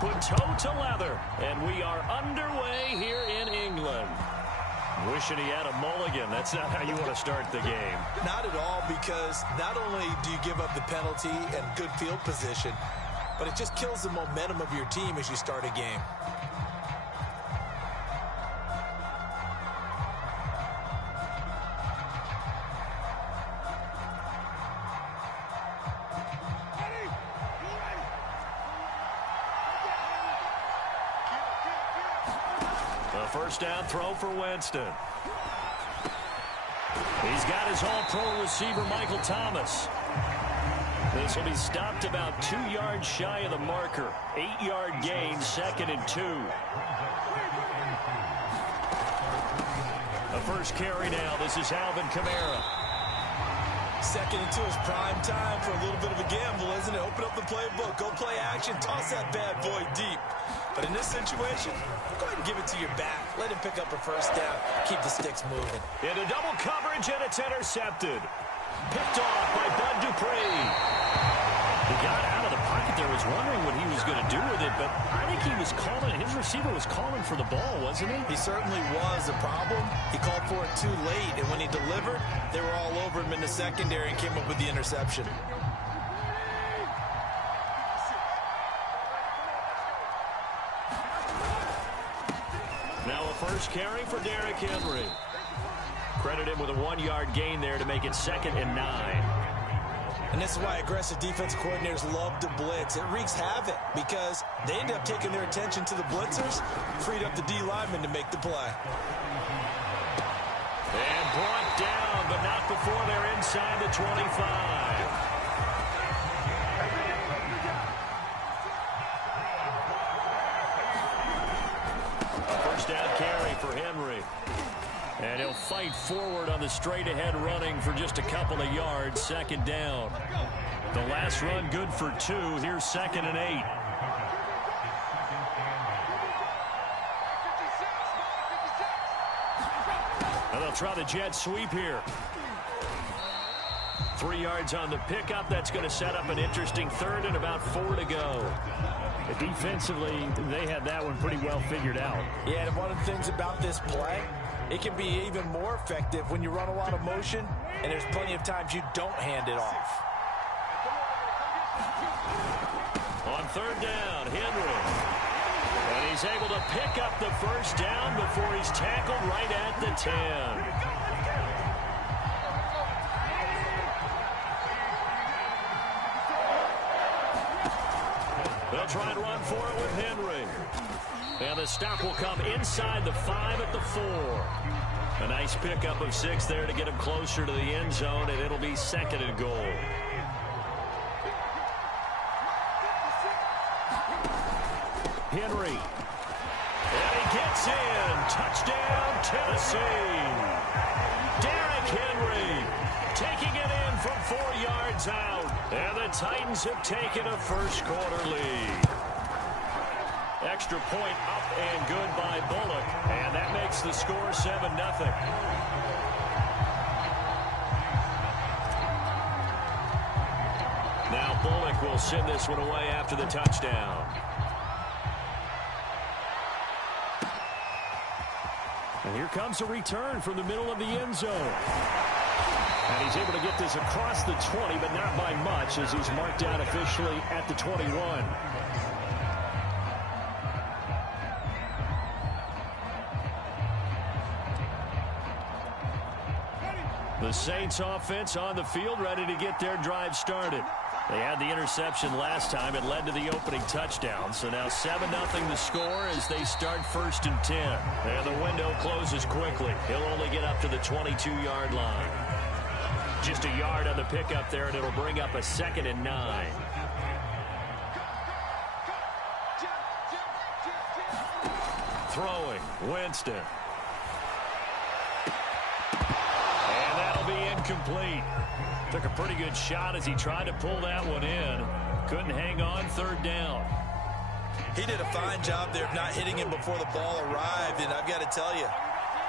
put toe to leather, and we are underway here in England. Wishing he had a mulligan. That's not how you want to start the game. Not at all, because not only do you give up the penalty and good field position, but it just kills the momentum of your team as you start a game. First down throw for Winston. He's got his all-pro receiver, Michael Thomas. This will be stopped about 2 yards shy of the marker. 8-yard gain, 2nd and 2. The first carry now. This is Alvin Kamara. 2nd and 2 is prime time for a little bit of a gamble, isn't it? Open up the playbook, go play action, toss that bad boy deep. But in this situation, go ahead and give it to your back. Let him pick up a first down. Keep the sticks moving. Into double coverage, and it's intercepted. Picked off by Bud Dupree. He got out of the pocket there, was wondering what he was going to do with it, but I think he was calling, his receiver was calling for the ball, wasn't he? He certainly was. The problem, he called for it too late, and when he delivered, they were all over him in the secondary and came up with the interception. Now a first carry for Derrick Henry. Credit him with a 1-yard gain there to make it 2nd and 9. And this is why aggressive defensive coordinators love to blitz. It wreaks havoc because they end up taking their attention to the blitzers, freed up the D lineman to make the play. And brought down, but not before they're inside the 25. Down carry for Henry. And he'll fight forward on the straight-ahead running for just a couple of yards. 2nd down. The last run good for 2. Here's 2nd and 8. And they'll try the jet sweep here. 3 yards on the pickup. That's going to set up an interesting 3rd and about 4 to go. Defensively, they had that one pretty well figured out. Yeah, and one of the things about this play, it can be even more effective when you run a lot of motion, and there's plenty of times you don't hand it off. On 3rd down, Henry. And he's able to pick up the first down before he's tackled right at the 10. They'll try and run for it with Henry. And the stop will come inside the 5 at the 4. A nice pickup of 6 there to get him closer to the end zone, and it'll be 2nd and goal. Henry. And he gets in. Touchdown, Tennessee. Derrick Henry taking it in from 4 yards out. And the Titans have taken a first-quarter lead. Extra point up and good by Bullock. And that makes the score 7-0. Now Bullock will send this one away after the touchdown. And here comes a return from the middle of the end zone. And he's able to get this across the 20, but not by much, as he's marked down officially at the 21. The Saints offense on the field, ready to get their drive started. They had the interception last time. It led to the opening touchdown. So now 7-0 the score as they start 1st and 10. And the window closes quickly. He'll only get up to the 22-yard line. Just a yard on the pickup there, and it'll bring up a 2nd and 9. Throwing, Winston. And that'll be incomplete. Took a pretty good shot as he tried to pull that one in. Couldn't hang on. 3rd down. He did a fine job there of not hitting him before the ball arrived, and I've got to tell you,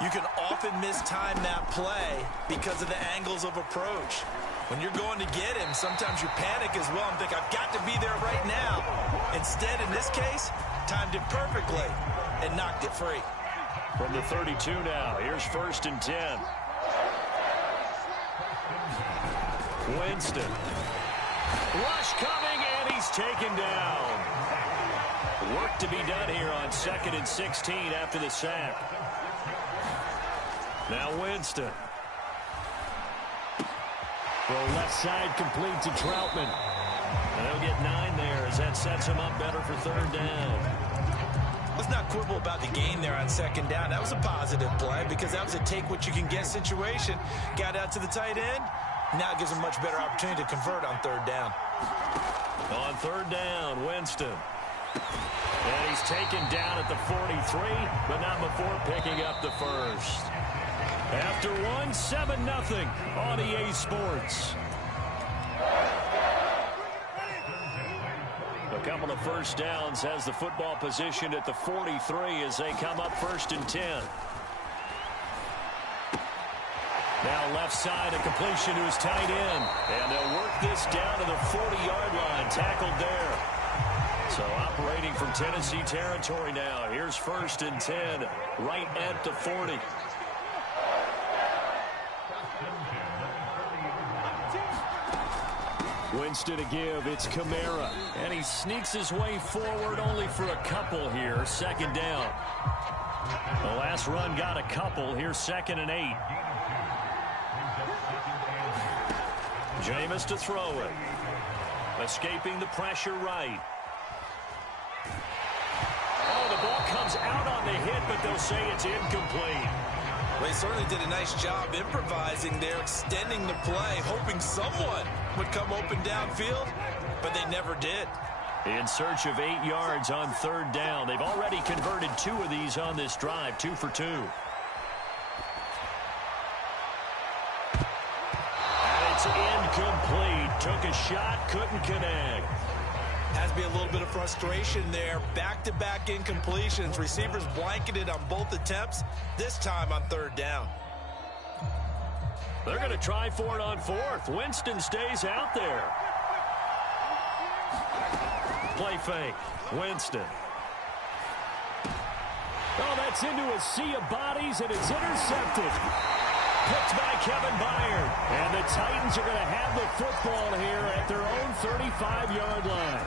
you can often mistime that play because of the angles of approach. When you're going to get him, sometimes you panic as well and think, I've got to be there right now. Instead, in this case, timed it perfectly and knocked it free. From the 32 now, here's 1st and 10. Winston. Rush coming, and he's taken down. Work to be done here on 2nd and 16 after the sack. Now Winston. Throw left side complete to Troutman. And they'll get 9 there as that sets him up better for 3rd down. Let's not quibble about the gain there on 2nd down. That was a positive play because that was a take-what-you-can-get situation. Got out to the tight end. Now it gives him much better opportunity to convert on 3rd down. On 3rd down, Winston. And he's taken down at the 43, but not before picking up the first. After one, 7-0 on EA Sports. A couple of first downs has the football positioned at the 43 as they come up 1st and 10. Now left side, a completion to his tight end. And they'll work this down to the 40-yard line, tackled there. So operating from Tennessee territory now. Here's 1st and 10, right at the 40. Winston to give. It's Kamara. And he sneaks his way forward only for a couple here. 2nd down. The last run got a couple. Here's 2nd and 8. Jameis to throw it. Escaping the pressure right. Oh, the ball comes out on the hit, but they'll say it's incomplete. Well, he certainly did a nice job improvising there, extending the play, hoping someone would come open downfield, but they never did. In search of 8 yards on 3rd down. They've already converted 2 of these on this drive, 2 for 2. And it's incomplete. Took a shot, couldn't connect. Has to be a little bit of frustration there. Back-to-back incompletions. Receivers blanketed on both attempts, this time on 3rd down. They're going to try for it on 4th. Winston stays out there. Play fake. Winston. Oh, that's into a sea of bodies, and it's intercepted. Picked by Kevin Byard. And the Titans are going to have the football here at their own 35-yard line.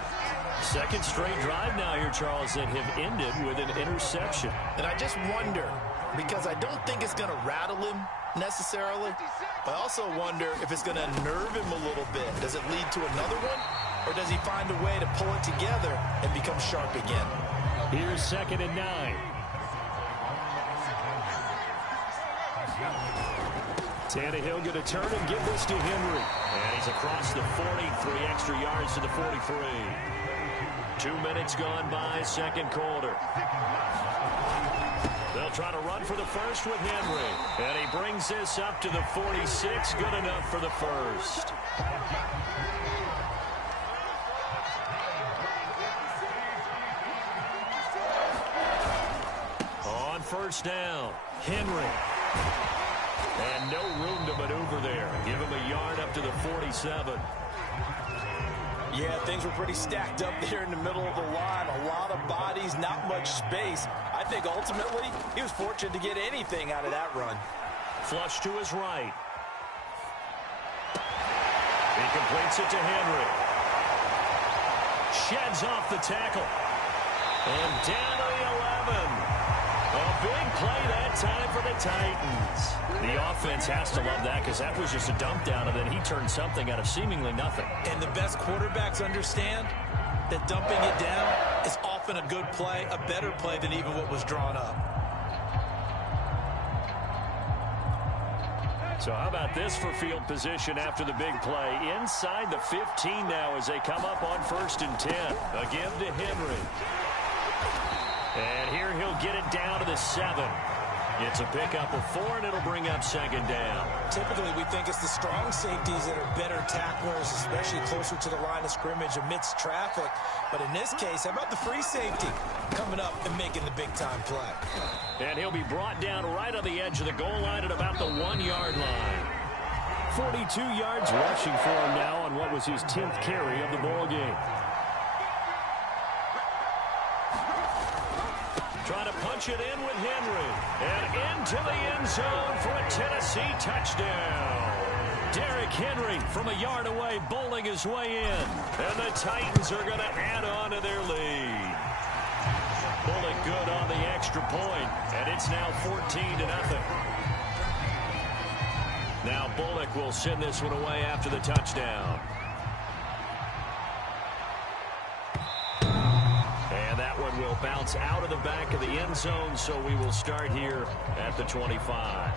2nd straight drive now here, Charles, that have ended with an interception. And I just wonder, because I don't think it's going to rattle him necessarily, but I also wonder if it's going to nerve him a little bit. Does it lead to another one, or does he find a way to pull it together and become sharp again? Here's 2nd and 9. Tannehill going to turn and give this to Henry. And he's across the 40, 3 extra yards to the 43. 2 minutes gone by, 2nd quarter. They'll try to run for the first with Henry. And he brings this up to the 46. Good enough for the first. On 1st down, Henry. And no room to maneuver there. Give him a yard up to the 47. Yeah, things were pretty stacked up there in the middle of the line. A lot of bodies, not much space. I think ultimately he was fortunate to get anything out of that run. Flush to his right. He completes it to Henry. Sheds off the tackle. And down to the 11. A big play that time for the Titans. The offense has to love that because that was just a dump down, and then he turned something out of seemingly nothing. And the best quarterbacks understand that dumping it down is often a good play, a better play than even what was drawn up. So how about this for field position after the big play? Inside the 15 now as they come up on 1st and 10. A give to Henry. And here he'll get it down to the 7. It's a pickup of 4, and it'll bring up 2nd down. Typically, we think it's the strong safeties that are better tacklers, especially closer to the line of scrimmage amidst traffic. But in this case, how about the free safety coming up and making the big-time play? And he'll be brought down right on the edge of the goal line at about the 1-yard line. 42 yards rushing for him now on what was his 10th carry of the ball game. Trying to punch it in with Henry. And into the end zone for a Tennessee touchdown. Derrick Henry from a yard away bowling his way in. And the Titans are going to add on to their lead. Bullock good on the extra point, and it's now 14-0. Now Bullock will send this one away after the touchdown. And that one will bounce out of the back of the end zone, so we will start here at the 25.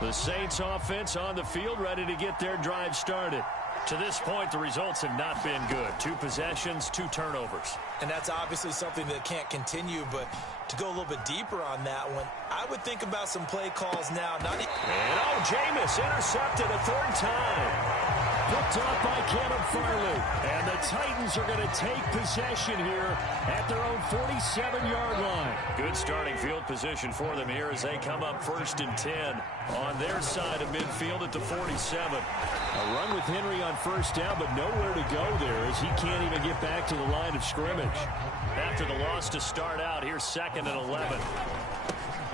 The Saints offense on the field, ready to get their drive started. To this point, the results have not been good. 2 possessions, 2 turnovers. And that's obviously something that can't continue, but to go a little bit deeper on that one, I would think about some play calls now. And Jameis intercepted a 3rd time. Picked up by Kevin Farley. And the Titans are going to take possession here at their own 47-yard line. Good starting field position for them here as they come up 1st and 10 on their side of midfield at the 47. A run with Henry on 1st down, but nowhere to go there as he can't even get back to the line of scrimmage. After the loss to start out, here's 2nd and 11.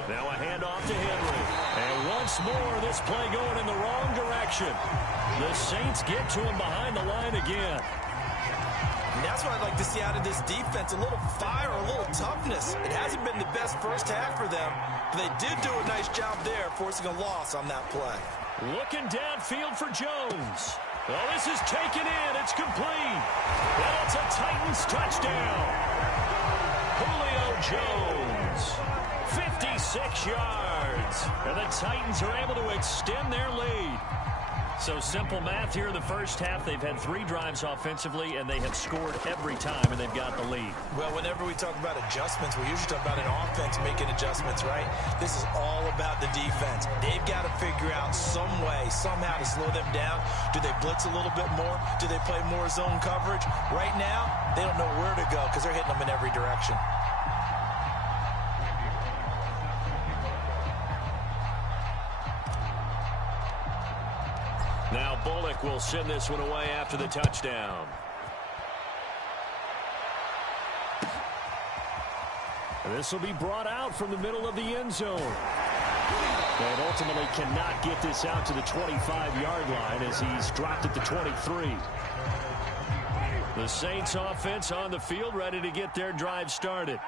Now a handoff to Henry. And once more, this play going in the wrong direction. The Saints get to him behind the line again. And that's what I'd like to see out of this defense. A little fire, a little toughness. It hasn't been the best first half for them, but they did do a nice job there, forcing a loss on that play. Looking downfield for Jones. Oh, this is taken in. It's complete. And it's a Titans touchdown. Julio Jones. 56 yards. And the Titans are able to extend their lead. So simple math here in the first half. They've had 3 drives offensively, and they have scored every time, and they've got the lead. Well, whenever we talk about adjustments, we usually talk about an offense making adjustments, right? This is all about the defense. They've got to figure out some way, somehow to slow them down. Do they blitz a little bit more? Do they play more zone coverage? Right now, they don't know where to go because they're hitting them in every direction. Now Bullock will send this one away after the touchdown. And this will be brought out from the middle of the end zone. And ultimately cannot get this out to the 25-yard line as he's dropped at the 23. The Saints offense on the field, ready to get their drive started.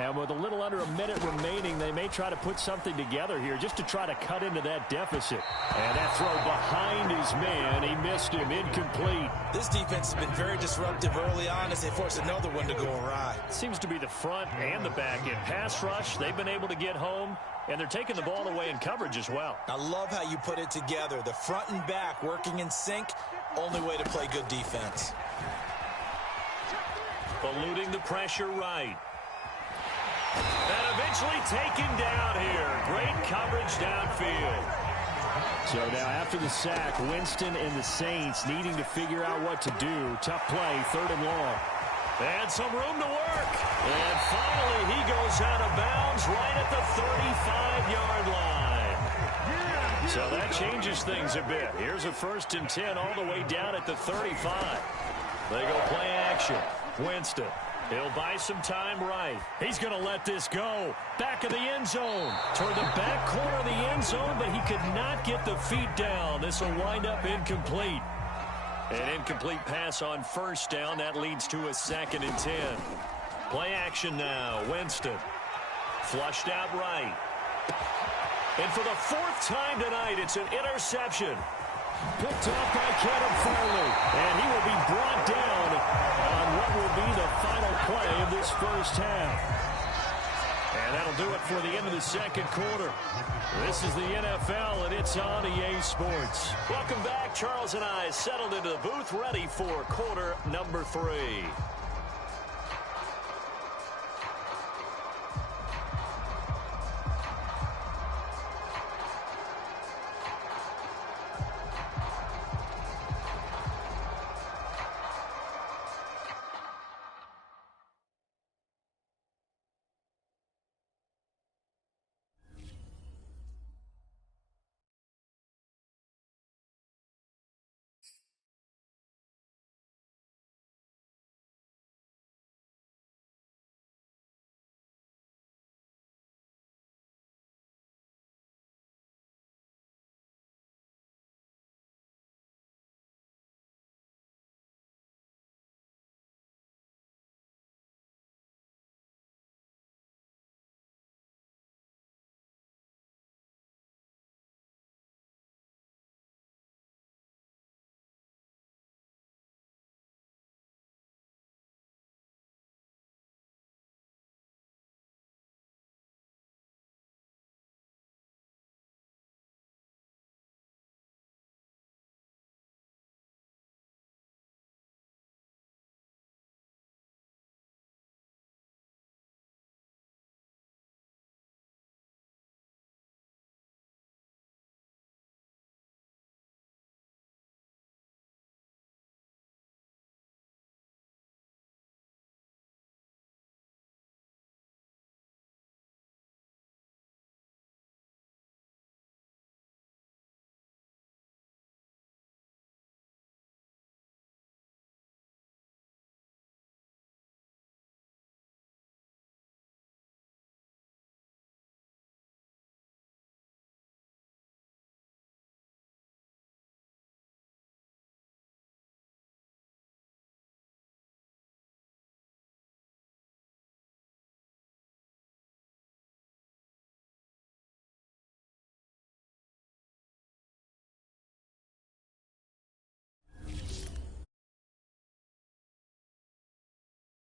And with a little under a minute remaining, they may try to put something together here just to try to cut into that deficit. And that throw behind his man, he missed him, incomplete. This defense has been very disruptive early on as they force another one to go awry. Seems to be the front and the back end. Pass rush, they've been able to get home, and they're taking the ball away in coverage as well. I love how you put it together. The front and back working in sync, only way to play good defense. Eluding the pressure right. And eventually taken down here. Great coverage downfield. So now after the sack, Winston and the Saints needing to figure out what to do. Tough play, 3rd and long. And some room to work. And finally he goes out of bounds right at the 35-yard line. So that changes things a bit. Here's a 1st and 10 all the way down at the 35. They go play action. Winston. He'll buy some time right. He's going to let this go. Back of the end zone. Toward the back corner of the end zone, but he could not get the feet down. This will wind up incomplete. An incomplete pass on 1st down. That leads to a 2nd and 10. Play action now. Winston. Flushed out right. And for the 4th time tonight, it's an interception. Picked off by Kevin Farley. And he will be brought down on what will be the final play of this first half. And that'll do it for the end of the 2nd quarter. This is the NFL, and it's on EA Sports. Welcome back. Charles and I settled into the booth, ready for quarter number 3.